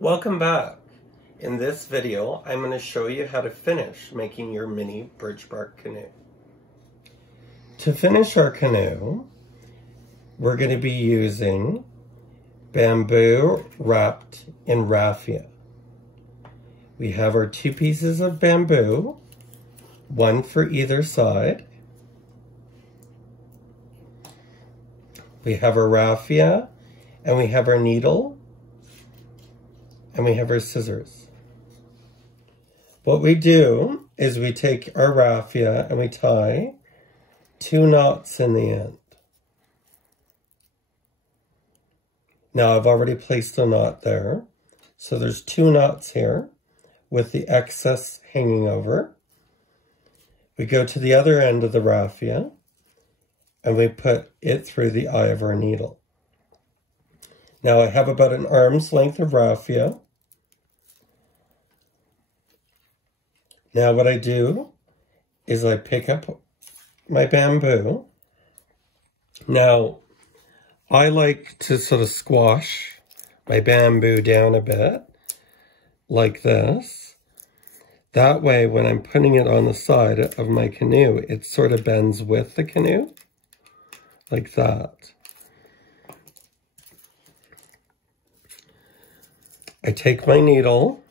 Welcome back. In this video, I'm going to show you how to finish making your mini birch bark canoe. To finish our canoe, we're going to be using bamboo wrapped in raffia. We have our 2 pieces of bamboo, one for either side. We have our raffia, and we have our needle, and we have our scissors. What we do is we take our raffia and we tie 2 knots in the end. Now I've already placed a knot there, so there's 2 knots here with the excess hanging over. We go to the other end of the raffia and we put it through the eye of our needle. Now I have about an arm's length of raffia. Now what I do is I pick up my bamboo. Now I like to sort of squash my bamboo down a bit like this. That way when I'm putting it on the side of my canoe, it sort of bends with the canoe like that. I take my needle,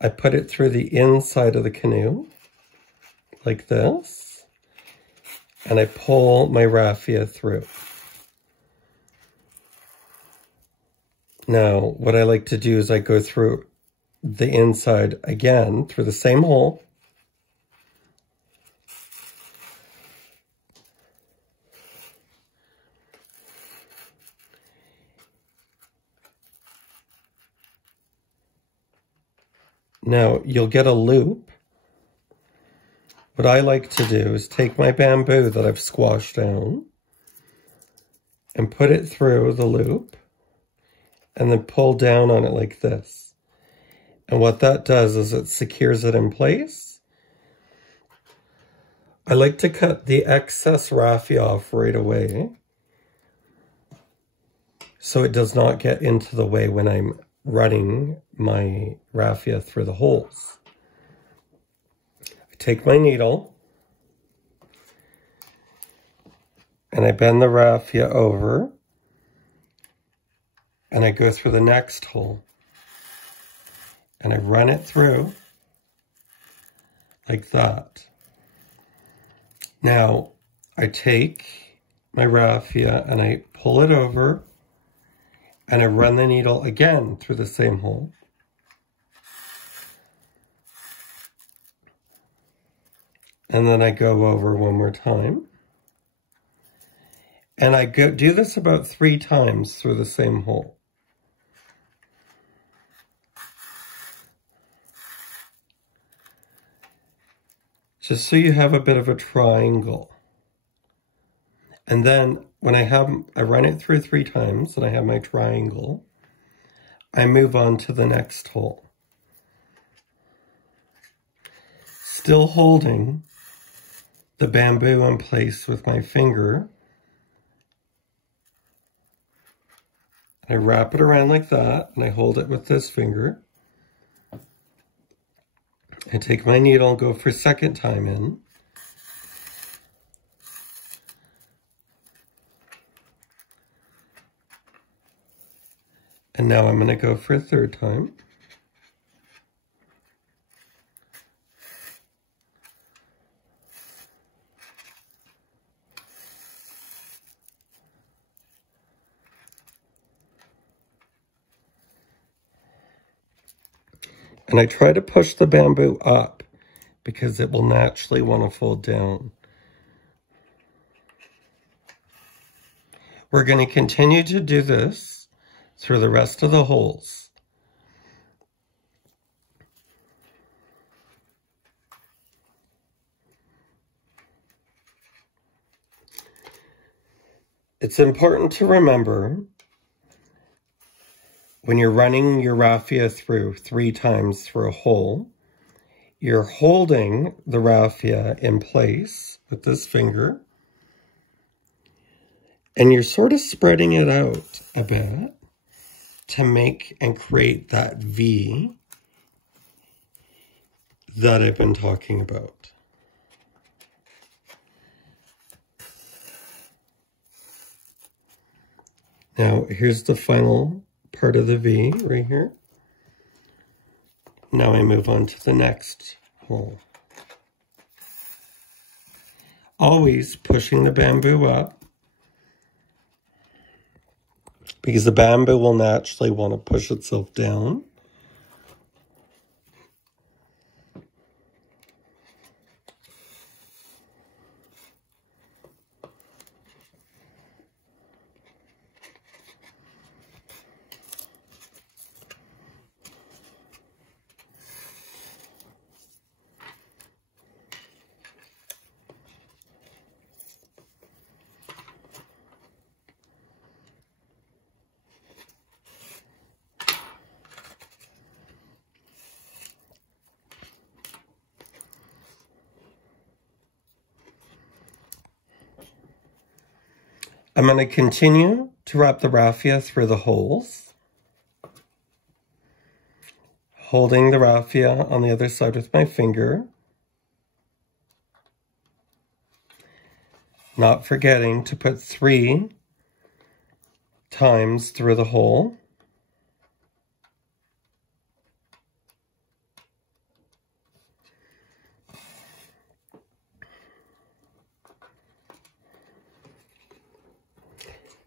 I put it through the inside of the canoe, like this, and I pull my raffia through. Now, what I like to do is I go through the inside again, through the same hole. Now, you'll get a loop. What I like to do is take my bamboo that I've squashed down and put it through the loop and then pull down on it like this. And what that does is it secures it in place. I like to cut the excess raffia off right away so it does not get into the way when I'm running my raffia through the holes. I take my needle and I bend the raffia over and I go through the next hole and I run it through like that. Now I take my raffia and I pull it over and I run the needle again through the same hole. And then I go over one more time. And I do this about 3 times through the same hole. Just so you have a bit of a triangle. And then when I run it through 3 times and I have my triangle, I move on to the next hole. Still holding the bamboo in place with my finger. I wrap it around like that and I hold it with this finger. I take my needle and go for a second time in. And now I'm going to go for a 3rd time. And I try to push the bamboo up because it will naturally want to fold down. We're going to continue to do this through the rest of the holes. It's important to remember when you're running your raffia through 3 times through a hole, you're holding the raffia in place with this finger and you're sort of spreading it out a bit to make and create that V that I've been talking about. Now, here's the final part of the V right here. Now I move on to the next hole. Always pushing the bamboo up, because the bamboo will naturally want to push itself down. I'm going to continue to wrap the raffia through the holes, holding the raffia on the other side with my finger, not forgetting to put 3 times through the hole.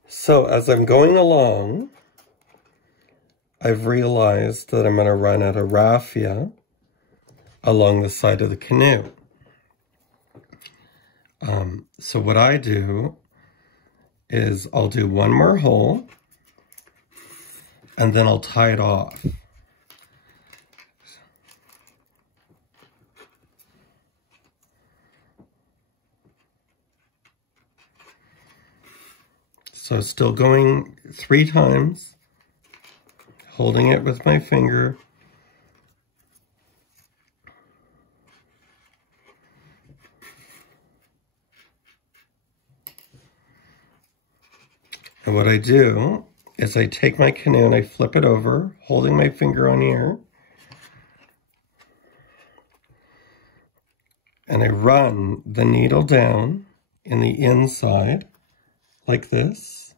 So as I'm going along, I've realized that I'm going to run out of raffia along the side of the canoe. So what I do is I'll do one more hole and then I'll tie it off. So still going 3 times, holding it with my finger. And what I do is I take my canoe and I flip it over, holding my finger on here. And I run the needle down in the inside, like this,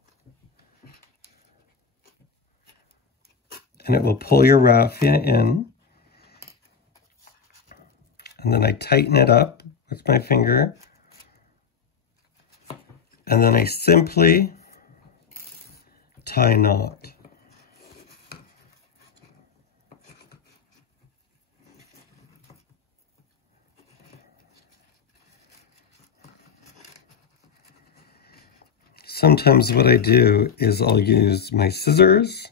and it will pull your raffia in, and then I tighten it up with my finger, and then I simply tie a knot. Sometimes what I do is I'll use my scissors,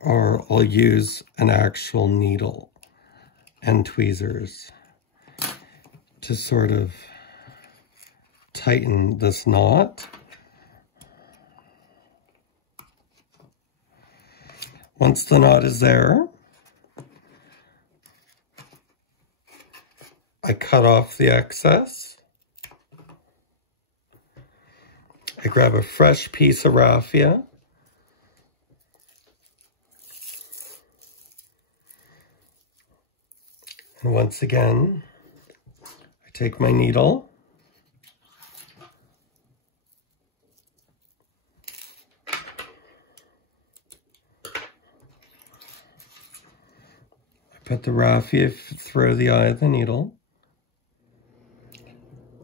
or I'll use an actual needle and tweezers to sort of tighten this knot. Once the knot is there, I cut off the excess. I grab a fresh piece of raffia. And once again, I take my needle. I put the raffia through the eye of the needle.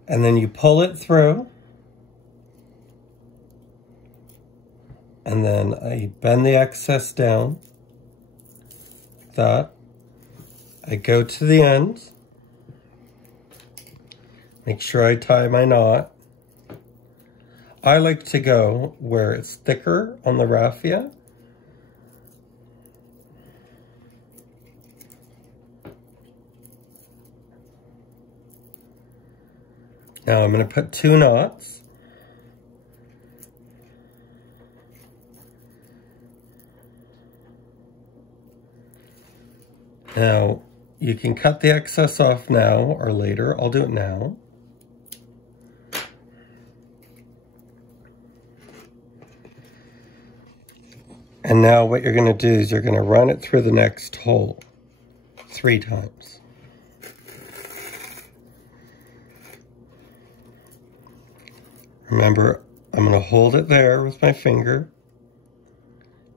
And then you pull it through. And then I bend the excess down, like that. I go to the end, make sure I tie my knot. I like to go where it's thicker on the raffia. Now I'm going to put 2 knots. Now, you can cut the excess off now or later. I'll do it now. And now what you're going to do is you're going to run it through the next hole 3 times. Remember, I'm going to hold it there with my finger.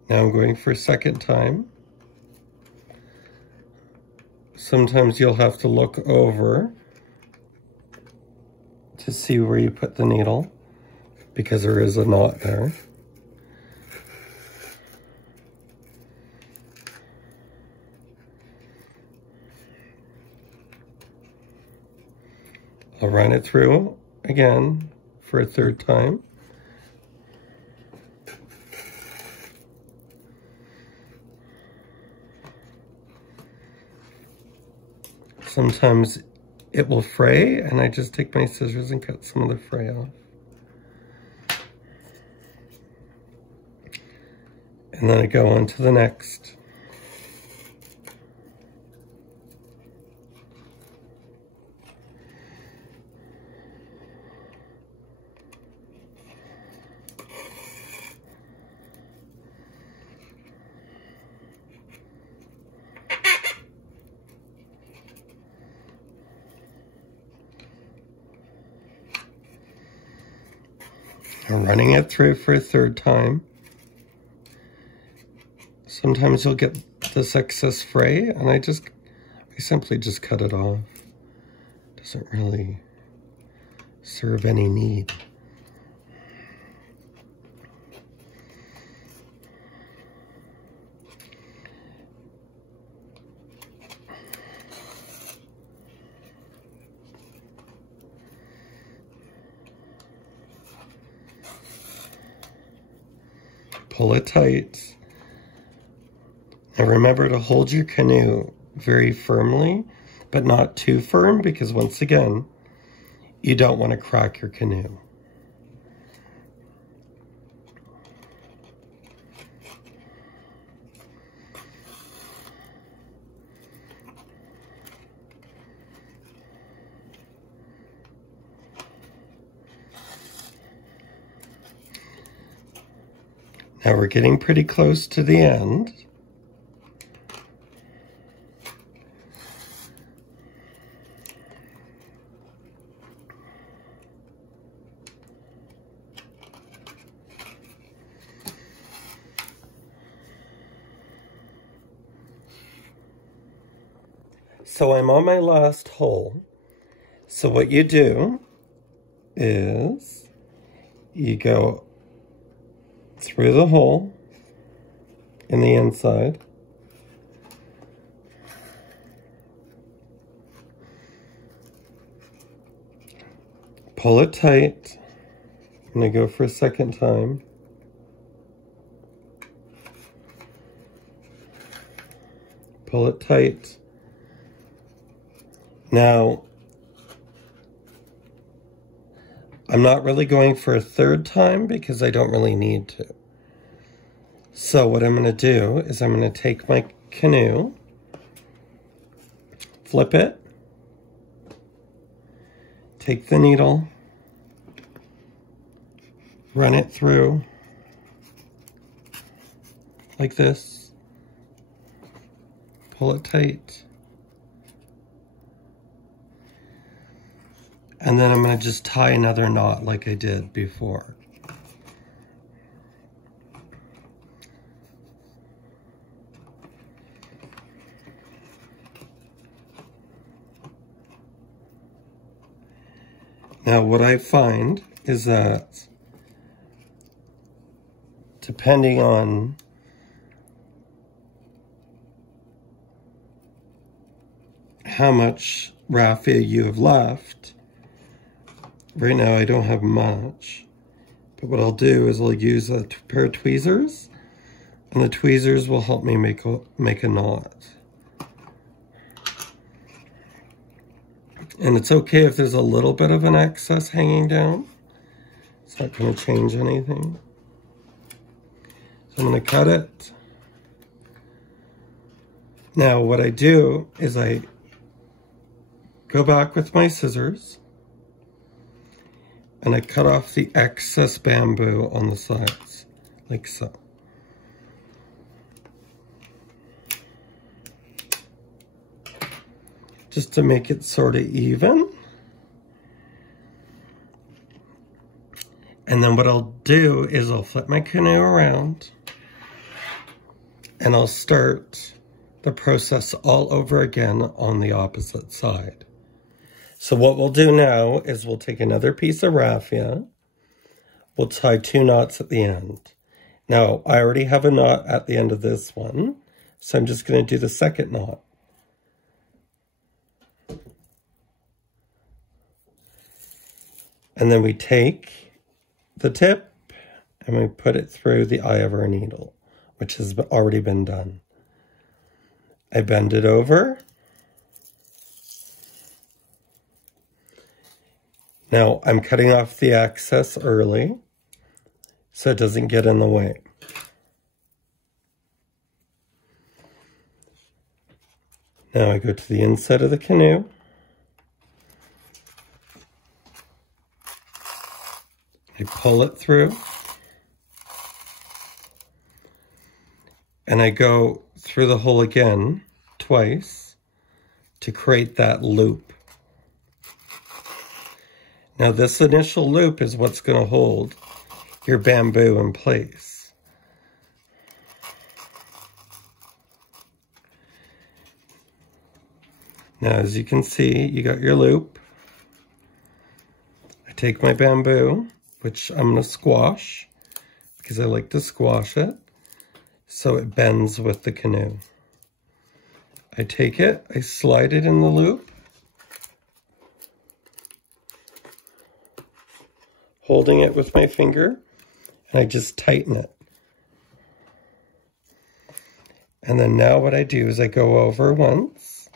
Now I'm going for a second time. Sometimes you'll have to look over to see where you put the needle, because there is a knot there. I'll run it through again for a 3rd time. Sometimes it will fray, and I just take my scissors and cut some of the fray off. And then I go on to the next. I'm running it through for a 3rd time. Sometimes you'll get this excess fray, and I simply just cut it off. Doesn't really serve any need. Pull it tight. And remember to hold your canoe very firmly, but not too firm, because once again, you don't want to crack your canoe. Now we're getting pretty close to the end. So I'm on my last hole. So what you do is you go through the hole in the inside, pull it tight. I'm going to go for a 2nd time. Pull it tight. Now, I'm not really going for a 3rd time because I don't really need to. So what I'm going to do is I'm going to take my canoe, flip it, take the needle, run it through like this, pull it tight, and then I'm going to just tie another knot like I did before. Now what I find is that depending on how much raffia you have left, right now I don't have much, but what I'll do is I'll use a pair of tweezers, and the tweezers will help me make a knot. And it's okay if there's a little bit of an excess hanging down. It's not going to change anything. So I'm going to cut it. Now what I do is I go back with my scissors and I cut off the excess bamboo on the sides, like so. just to make it sort of even. And then what I'll do is I'll flip my canoe around and I'll start the process all over again on the opposite side. So what we'll do now is we'll take another piece of raffia. We'll tie 2 knots at the end. Now, I already have a knot at the end of this one, so I'm just going to do the second knot. And then we take the tip and we put it through the eye of our needle, which has already been done. I bend it over. Now, I'm cutting off the excess early so it doesn't get in the way. Now I go to the inside of the canoe. I pull it through. And I go through the hole again twice to create that loop. Now this initial loop is what's going to hold your bamboo in place. Now as you can see, you got your loop. I take my bamboo, which I'm going to squash because I like to squash it so it bends with the canoe. I take it, I slide it in the loop, holding it with my finger, and I just tighten it. And then now what I do is I go over once.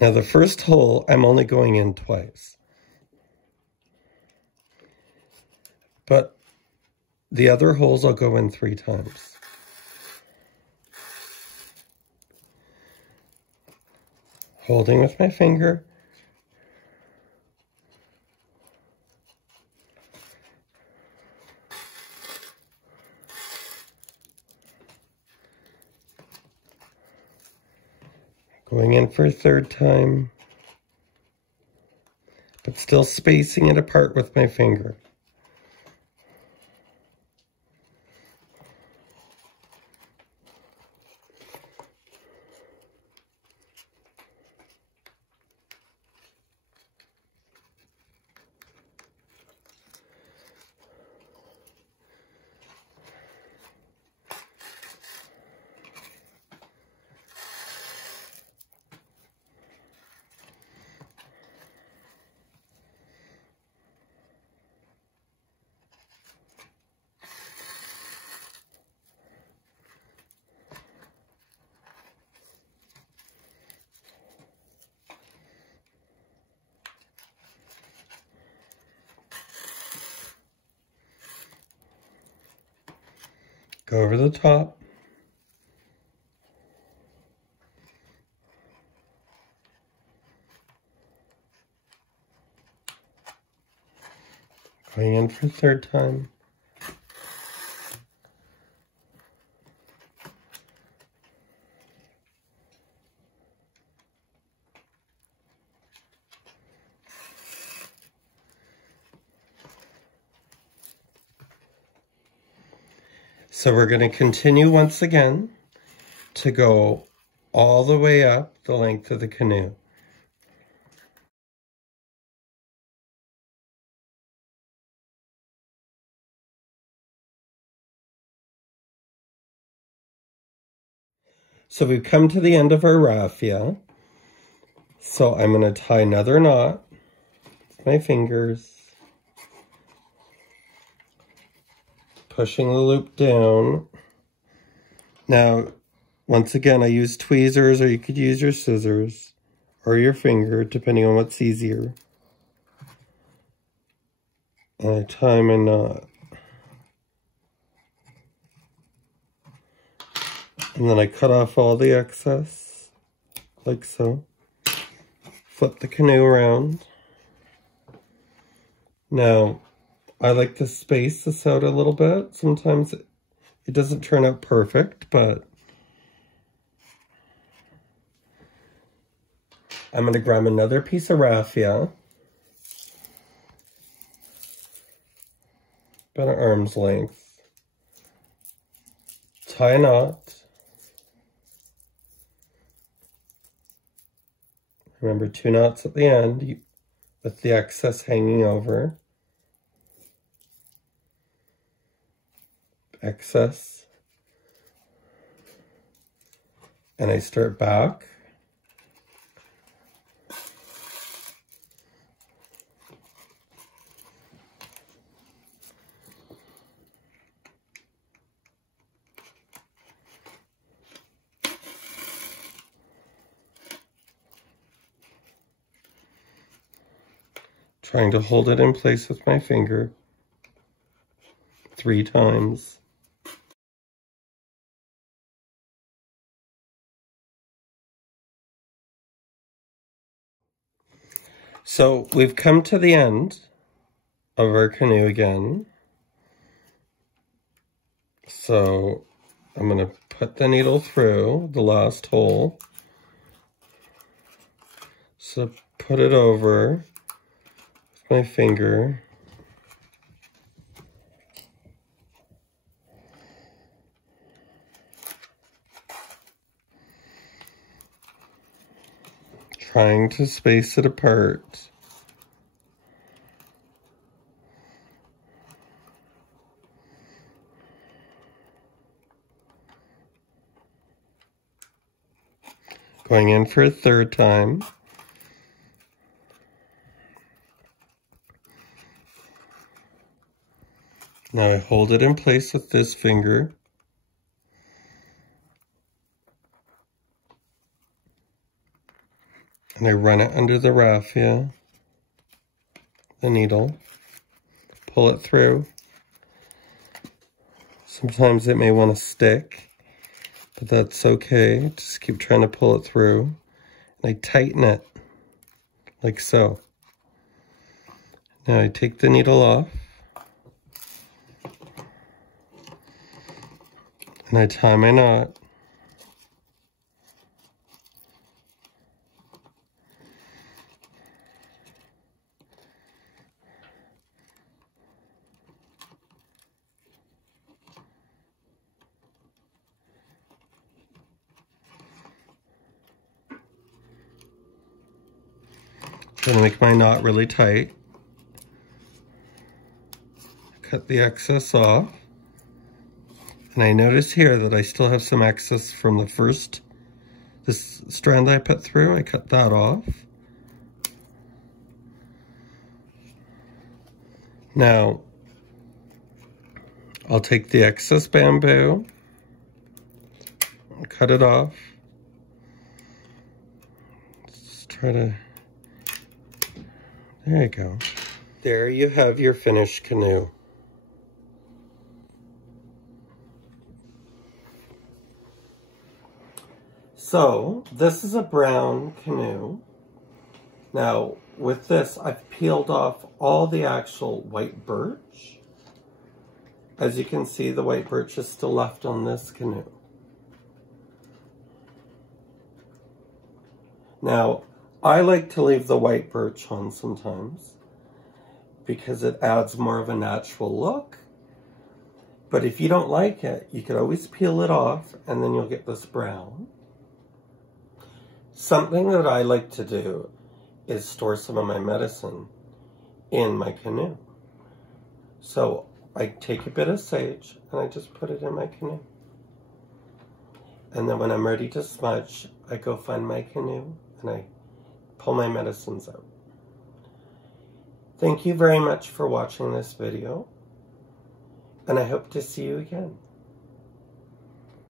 Now the first hole, I'm only going in twice. But the other holes I'll go in 3 times. Holding with my finger. Going in for a 3rd time, but still spacing it apart with my finger. Go over the top. Going in for a 3rd time. So we're going to continue once again to go all the way up the length of the canoe. So we've come to the end of our raffia. So I'm going to tie another knot with my fingers. Pushing the loop down. Now, once again, I use tweezers, or you could use your scissors or your finger, depending on what's easier. And I tie my knot. And then I cut off all the excess, like so. Flip the canoe around. Now, I like to space this out a little bit. Sometimes it doesn't turn out perfect, but I'm going to grab another piece of raffia, about an arm's length, tie a knot. Remember, 2 knots at the end with the excess hanging over. Excess. And I start back. Trying to hold it in place with my finger 3 times. So we've come to the end of our canoe again. So I'm going to put the needle through the last hole. So put it over with my finger. Trying to space it apart. Going in for a 3rd time. Now I hold it in place with this finger. And I run it under the raffia, the needle, pull it through. Sometimes it may want to stick, but that's okay. Just keep trying to pull it through. And I tighten it, like so. Now I take the needle off. And I tie my knot. Gonna make my knot really tight. Cut the excess off. And I notice here that I still have some excess from the first, this strand that I put through. I cut that off. Now, I'll take the excess bamboo, cut it off. Let's try to, there you go. There you have your finished canoe. So, this is a brown canoe. Now, with this, I've peeled off all the actual white birch. As you can see, the white birch is still left on this canoe. Now, I like to leave the white birch on sometimes because it adds more of a natural look. But if you don't like it, you could always peel it off and then you'll get this brown. Something that I like to do is store some of my medicine in my canoe. So I take a bit of sage and I just put it in my canoe. And then when I'm ready to smudge, I go find my canoe and I pull my medicines out. Thank you very much for watching this video, and I hope to see you again.